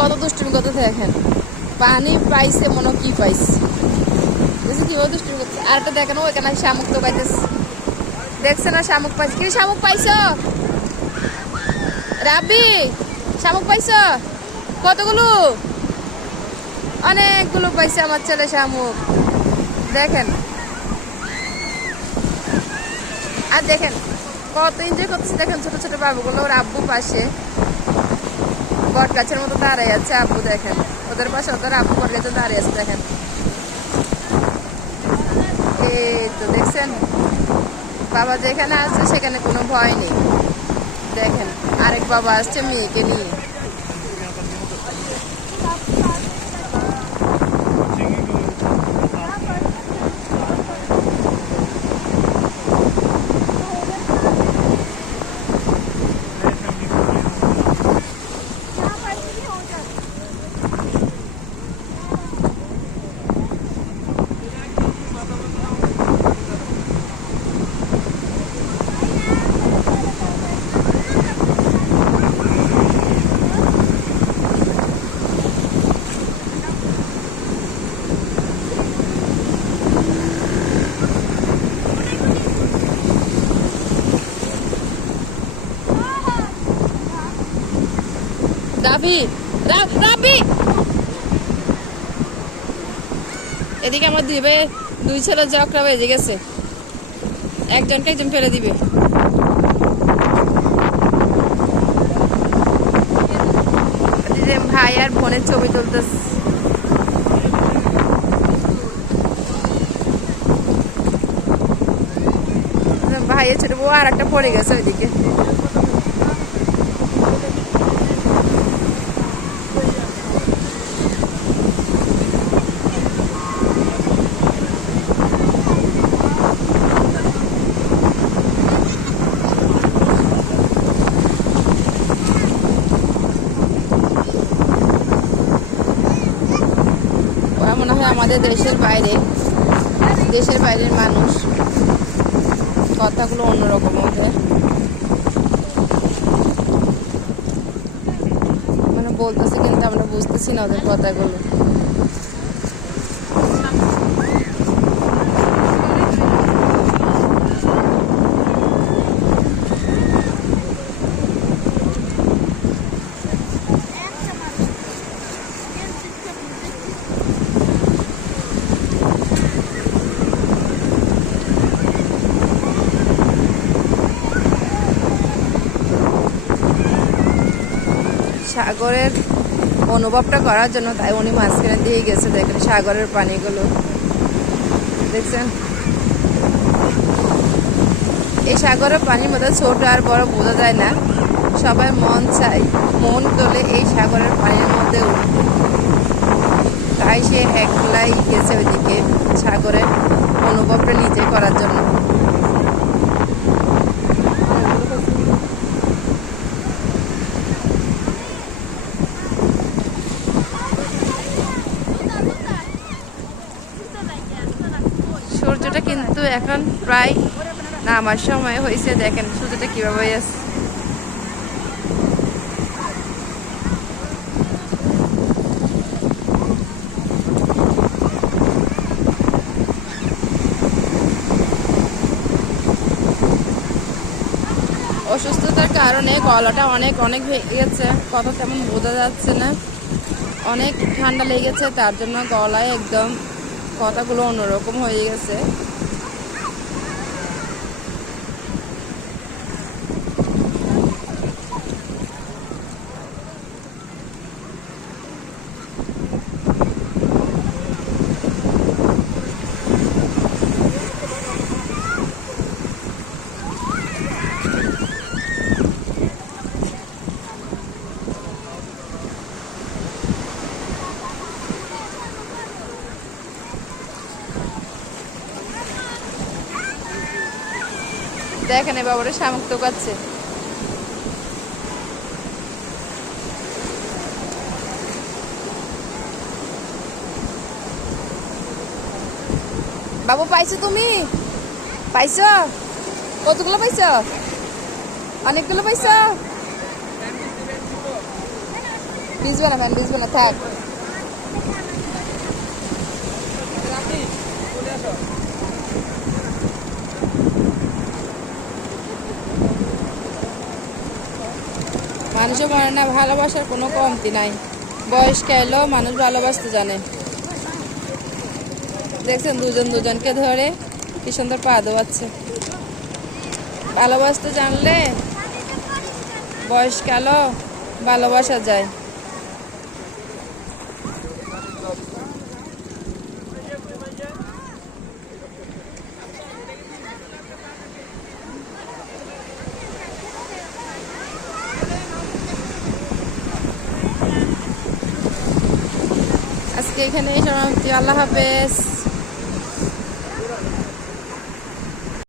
কত দুষ্টুমি করতে দেখেন? পানি পাইছে, মনে কি পাইছে। বুঝছি কীভাবে দুষ্টুমি করতে আর একটা দেখেন, ও এখানে শামুক তো পাইতেছে। দেখছে না শামুক পাইছে? কি শামুক পাইছো? রাবি শামুক পাইছো? কতগুলো? অনেকগুলো পাইছে আমার ছেলে শামুক। দেখেন। আর দেখেন, কত এনজয় করতেছে। দেখেন ছোট ছোট বাবুগুলো, ওর আব্বু পাশে। বট গাছের মতো দাঁড়িয়ে আছে, আব্বু দেখেন। ওদের পাশে ওদের আব্বু বট গাছে দাঁড়িয়ে আছে, দেখেন। এই তো দেখছেন? বাবা যেখানে আছে, সেখানে কোনো ভয় নেই। দেখেন, আরেক বাবা আসছে মেয়েকে নিয়ে। রাবি রাবি! এদিকে আমার দিবে দুই ছেলে জকরা বেজে গেছে। একজনকে একজন ফেলে দিবে। ভাই আর বোনের ছবি তুলতেছে। ভাইয়ের ছোট বউ আর একটা পড়ে গেছে ওইদিকে ওরা মনে হয় আমাদের দেশের বাইরে, দেশের বাইরের মানুষ কথাগুলো অন্যরকম ওদের মানে বলতেছে কিন্তু আমরা বুঝতেছি না ওদের কথাগুলো। সাগরের অনুভবটা করার জন্য তাই উনি মাঝখানে দিয়ে গেছে দেখেন সাগরের পানিগুলো। দেখছেন? এই সাগরের পানির মধ্যে ছোট আর বড় বোঝা যায় না। সবাই মন চাই মন তোলে এই সাগরের পানির মধ্যে। তাই সে একলাই গেছে ওইদিকে সাগরের অনুভবটা নিজে করার জন্য। সূর্যটা কিন্তু এখন প্রায় নামার সময় হয়েছে, দেখেন সূর্যটা কীভাবে আছে অসুস্থতার কারণে গলাটা অনেক অনেক ভেঙে গেছে, কথা তেমন বোঝা যাচ্ছে না। অনেক ঠান্ডা লেগেছে, তার জন্য গলায় একদম কথাগুলো অন্যরকম হয়ে গেছে। দেখেন এ বাবারে শামুক তো কাচ্ছে বাবু, পাইছো তুমি? পাইছো? কতগুলো পাইছো? অনেকগুলো পাইছো? ভিজবে না ফ্যান ভিজবে না, থাক। মানুষও মনে না, ভালোবাসার কোনো কমতি নাই। বয়স এলেও মানুষ ভালোবাসতে জানে। দেখছেন দুজন দুজনকে ধরে, কি সুন্দর পা দোয়াচ্ছে ভালোবাসতে জানলে বয়স কালো, ভালোবাসা যায়। আজকে এখানে সমাপ্তি আল্লাহ হাফেজ।